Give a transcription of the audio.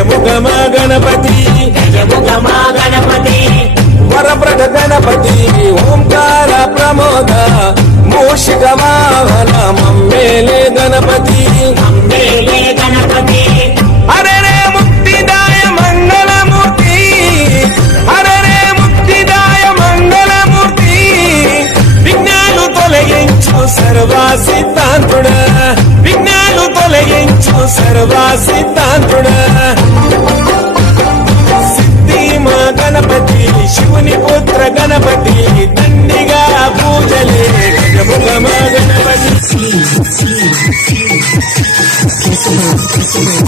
గజముఖమ గణపతి వరప్రద గణపతి ఓంకార ప్రమోద మూషిక వాహన మమ్మేలే గణపతి హరే రే ముక్తిదాయ మంగళమూర్తి హరే రే ముక్తిదాయ మంగళమూర్తి విఘ్నాలు తొలగించు సర్వా సిద్ధాంతుడ విఘ్నాలు తొలగించు సర్వా సిద్ధాంతుడ సిద్ధిమా గణపతి శివుని పుత్ర గణపతి దండిగా పూజలే గజముఖమ గణపతి